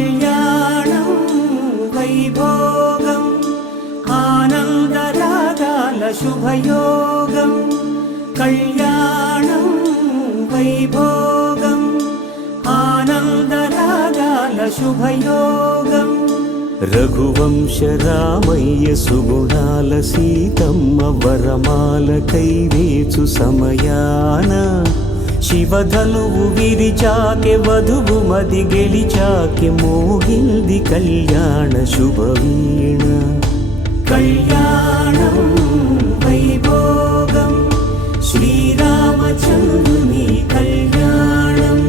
కళ్యాణం వైభోగం ఆనందరాగాల శుభయోగం కళ్యాణం వైభోగం ఆనందరాగాల శుభయోగం రఘువంశ రామయ్య సుగుణాల సీతమ్మ వరమాల కైవేచు సమయాన శివధనువు విరిచాకె వధువు మది గెలిచాకె మోగింది కళ్యాణ శుభవీణ కళ్యాణం వైభోగం శ్రీరామచంద్రుని కళ్యాణం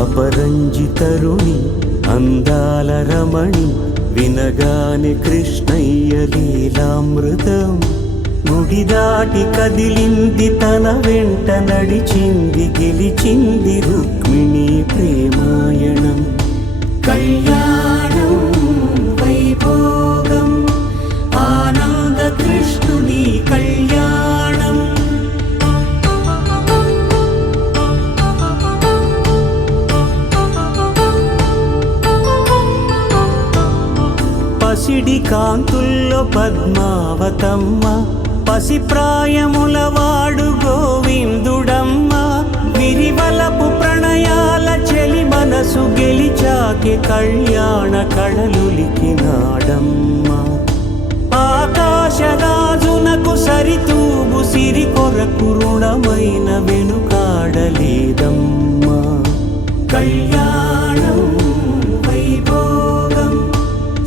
అపరంజి తరుణి అందాల రమణి వినగానే కృష్ణయ్య లీలామృతం గుడి దాటి కదిలింది తన వెంట నడిచింది గెలిచింది రుక్మిణి ప్రేమాయణం కళ్యాణం వైభోగం ఆనంద కృష్ణుని కళ్యాణం పసిడి కాంతుల్లో పద్మావతమ్మ పసిప్రాయముల వాడు గోవిందుడమ్మ విరివలపు ప్రణయాల చెలి మనసు గెలిచాకె కళ్యాణ కళలులికినాడమ్మ ఆకాశరాజునకు సరితూగు సిరి కొరకు రుణమైన వెనుకాడలేదమ్మ కళ్యాణం వైభోగం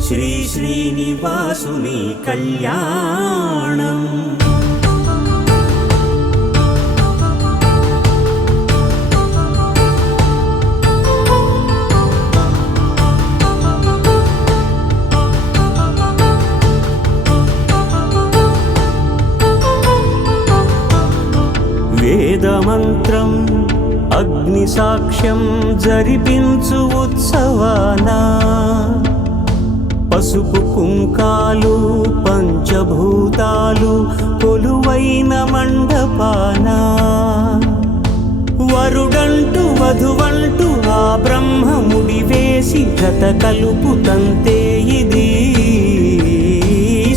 శ్రీ శ్రీనివాసుని కళ్యాణం వేదమంత్రం అగ్ని సాక్ష్యం జరిపించు ఉత్సవానా పసుపు కుంకాలు పంచభూతాలు కొలువైన మండపాన వరుడంటూ వధువంటూ ఆ బ్రహ్మముడి వేసి జత కలుపుతంతే ఇది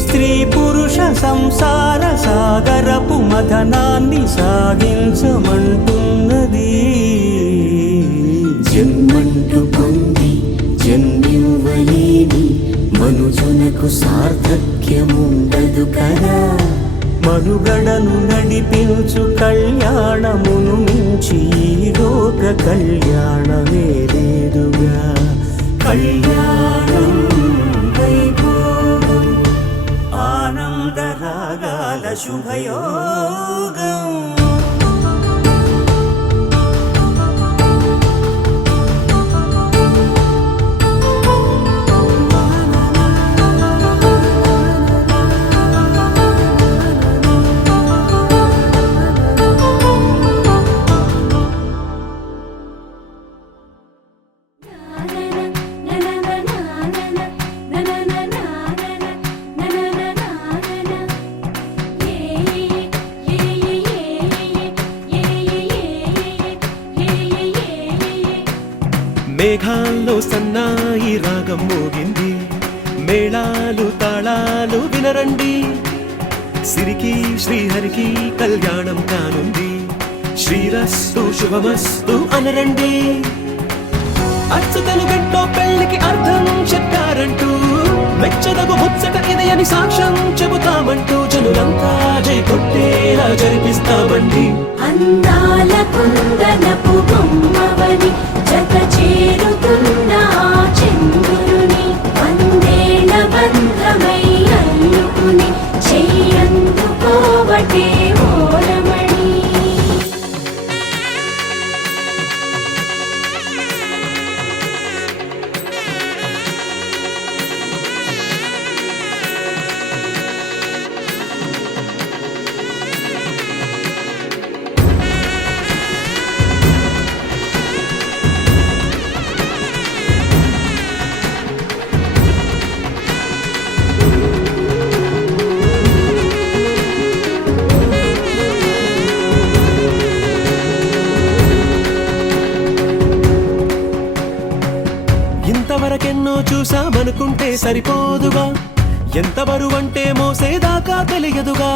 స్త్రీ పురుష సంసార సాగరపు మథనాన్ని సాగించమంటున్నది జన్మంటూ పొంది జన్మివ్వలేని మనుజునకు సార్థక్యముండదు కదా మనుగడను నడిపించు కళ్యాణమును మించి ఈ లోక కళ్యాణమే లేదుగా కళ్యాణం వైభోగం ఆనందరాగాల శుభయోగం మేఘాల్లో సన్నాయి రాగం మోగింది మేళాలు తాళాలు వినరండి సిరికి శ్రీహరికి కళ్యాణం కానుంది శ్రీరస్తు శుభమస్తు అనరండి అచ్చతలు గంటో పెళ్లికి అర్థం చెప్పారంటూ మెచ్చదగు ముచ్చట ఇది అని సాక్ష్యం చెబుతామంటూ జనులంతా జై కొట్టేలా జరిపిస్తామండి అందాల కుందనపు బొమ్మవని జత చేరుతున్న ఆ చంద్రుని వందేళ్ల బంధమై అల్లుకుని చెయ్యందుకోవటే ఓరమణి ఇంతవరకెన్నో చూసామనుకుంటే సరిపోదుగా, ఎంత బరువంటే మోసేదాకా తెలియదుగా,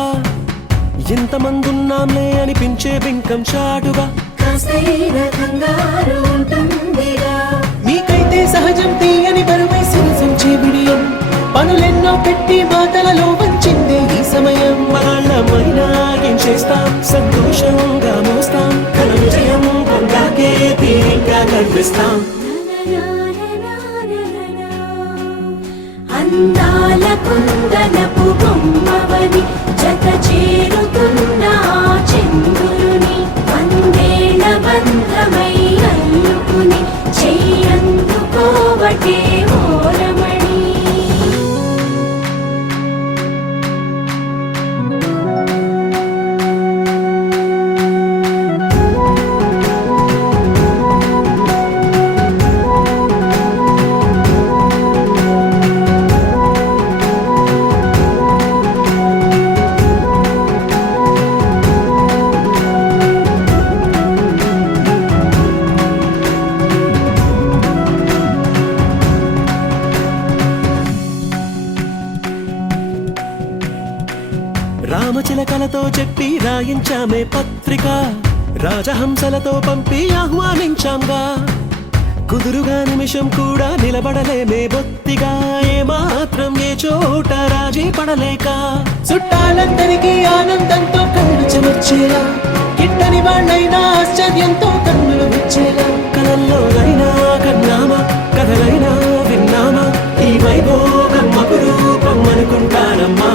ఇంతమందున్నాంలే అనిపించే బింకం చాటుగా. కాస్తైన కంగారు ఉంటుందిగా, మీకైతే సహజం తీయని బరువై సిరసించే బిడియం, పనులెన్నో పెట్టి మాటలలో వంచిందే ఈ సమయం. మనాళ్ళమైనా ఏం చేస్తాం, సంతోషంగా మోస్తాం, ఘన విజయం పొందాకే తీరిగ్గా కనిపిస్తాం. అందాల కుందనపు బొమ్మవని జత చేరుతున్న ఆ చంద్రుని, వందేళ్ల బంధమై అల్లుకుని చెయ్యందుకోవటే ఓరమణి. రామచిలకలతో చెప్పి రాయించామే పత్రిక, రాజహంసలతో పంపి ఆహ్వానించాంగా, కుదురుగా నిమిషం కూడా నిలబడలేమే బొత్తిగా, ఏమాత్రం ఏ చోట రాజీ పడలేక. చుట్టాలందరికీ ఆనందంతో కళ్ళు చెమర్చేలా, కిట్టని వాళ్ళైనా ఆశ్చర్యంతో కన్నులు విచ్చేలా, కలల్లోనైనా కన్నామా, కథలైనా విన్నామా, ఈ వైభోగం అపురూపం అనుకుంటానమ్మా.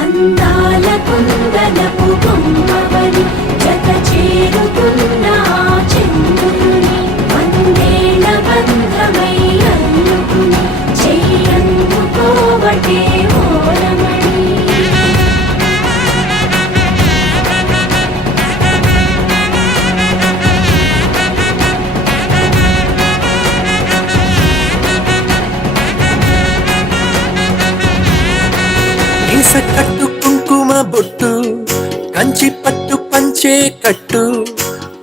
అందాల కుందనపు బొమ్మవని జత చేరుతున్న ఆ చంద్రుని, వందేళ్ల బంధమై అల్లుకుని చెయ్యందుకోవటే ఓరమణి. కట్టు కుంకుమ బొట్టు, కంచి పట్టు పంచే కట్టు,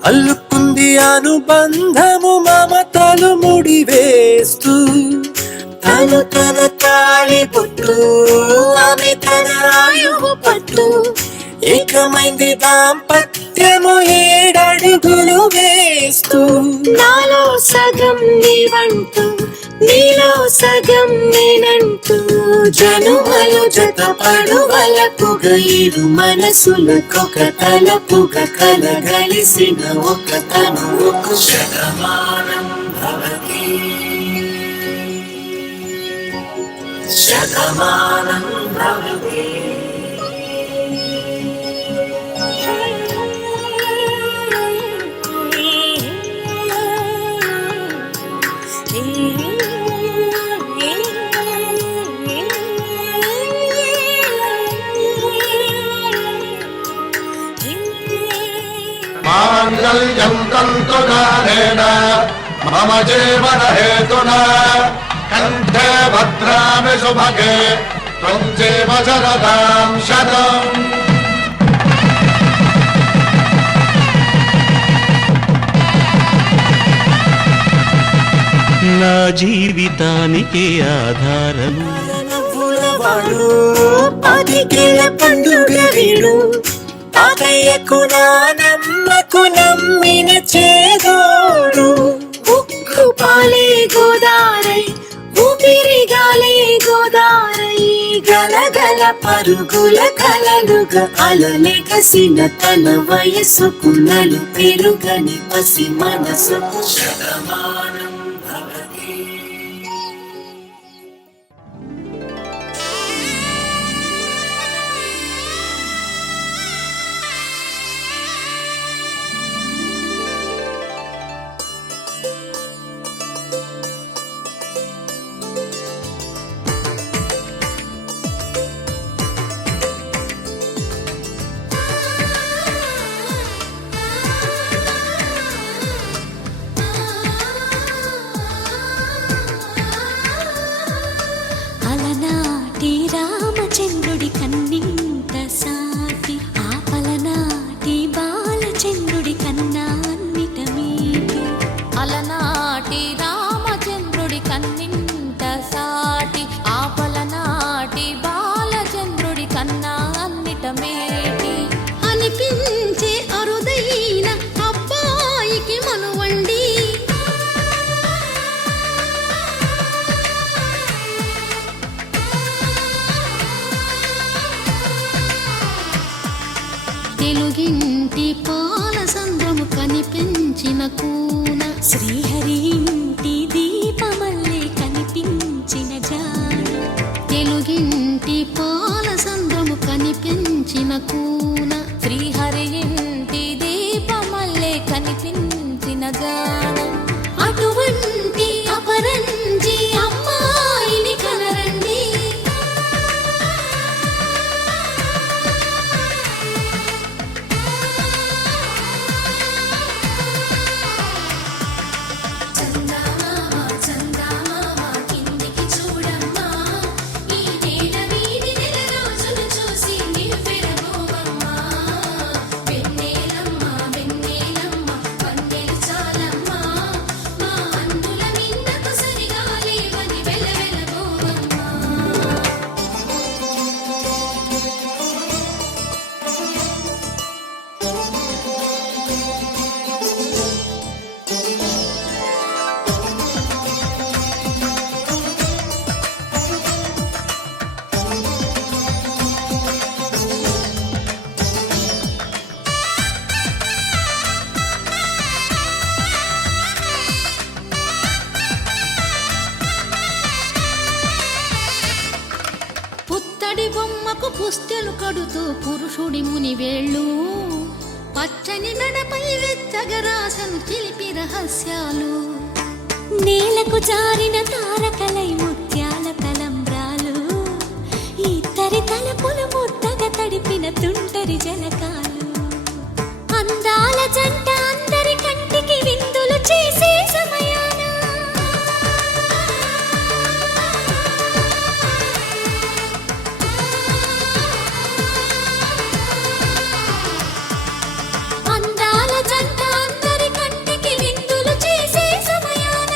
అల్లుకుంది అనుబంధము మమతలు ముడివేస్తూ. తను తన తాళి బొట్టు, ఆమె తన ఆయువు పట్టు, ఏకమైంది దాంపత్యము 7 అడుగులు వేస్తూ. నాలో సగం నీవంటూ, నీలో సగం నేనంటూ, జనుమలు జత పడువలకుగా ఇరు మనసులకొక తలపుగా కలగలిసిన ఒక తనువుకు శతమానం భవతి, శతమానం భవతి. మాంగళ్యం తంతుకారేణ మమ జీవన హేతునా, కంఠే భద్రామి శుభగే త్వం జీవ శరదాం శతం. నా జీవితానికి ఆధారము నవ్వులవాడు, పాతికేళ్ల పండుగ వీడు, తాతయ్యకు నానమ్మకు నమ్మిన చేదోడు, ఉక్కు పాలే గోదారై ఊపిరిగాలే గోదారై, గలగల పరుగుల కలలుగా అలలెగసిన తన వయసుకు నలు పెరుగని పసి మనసుకు శతమానం భవతి. శ్రీహరి ఇంటి దీపమల్లే కనిపించిన జాన, తెలుగింటి పాల సంద్రము కనిపించిన కూన, శ్రీహరి ఇంటి దీపమల్లే కనిపించిన జాన, అటువంటి అపరంజి అమ్మాయిని కనరండి. చందమామ చందమామ కిందికి చూడమ్మా, ఈ నేల వీడి నెల రోజులు చూసి నివ్వెరబోవమ్మా. వెన్నెలమ్మ వెన్నెలమ్మ వన్నెలు చాలమ్మా, మా అందుల మిన్నకు సరిగా లేవని వెలవెలబోవమ్మా. పుత్తడి బొమ్మకు పుస్తెలు కడుతూ పురుషుడి ముని వేళ్ళు, పచ్చని మెడపై వెచ్చగరాసను చిలిపి రహస్యాలు, నేలకు జారిన తారకలై ముత్యాల తలంబ్రాలు, ఇద్దరి తలపులు ముద్దగా తడిపిన తుంటరి జలకాలు, అందాల జంట అందరి కంటికి విందులు చేసే సమయాన, అందాల జంట అందరి కంటికి విందులు చేసే సమయాన,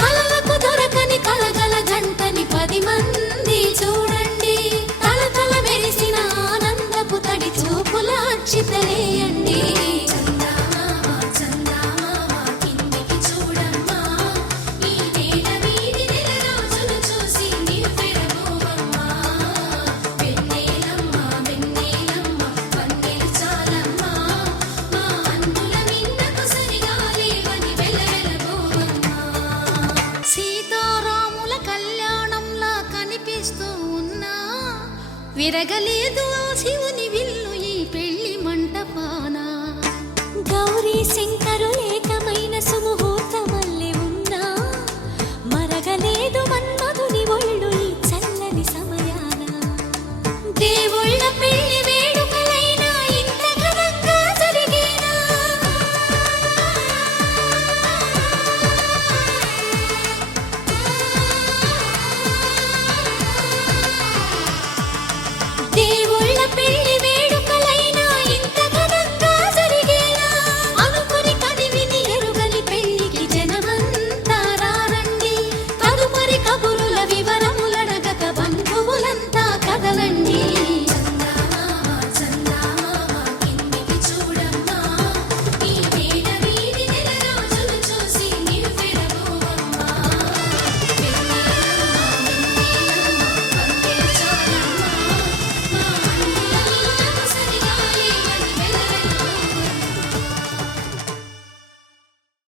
కలలకు దొరకని కలగల జంటని 10 మంది చూడండి, తలతల మెరిసిన ఆనందపు తడి చూపుల అచ్చితలేయండి. చందమామ చందమామ కిందికి చూడమ్మా, ఈ నేల వీడి నెల రోజులు చూసి నివ్వెరబోవమ్మా. వెన్నెలమ్మ వెన్నెలమ్మ వన్నెలు చాలమ్మా, మా అందుల మిన్నకు సరిగా లేవని వెలవెలబోవమ్మా. సీతారాముల కళ్యాణంలా కనిపిస్తూ ఉన్నా, విరగలేదు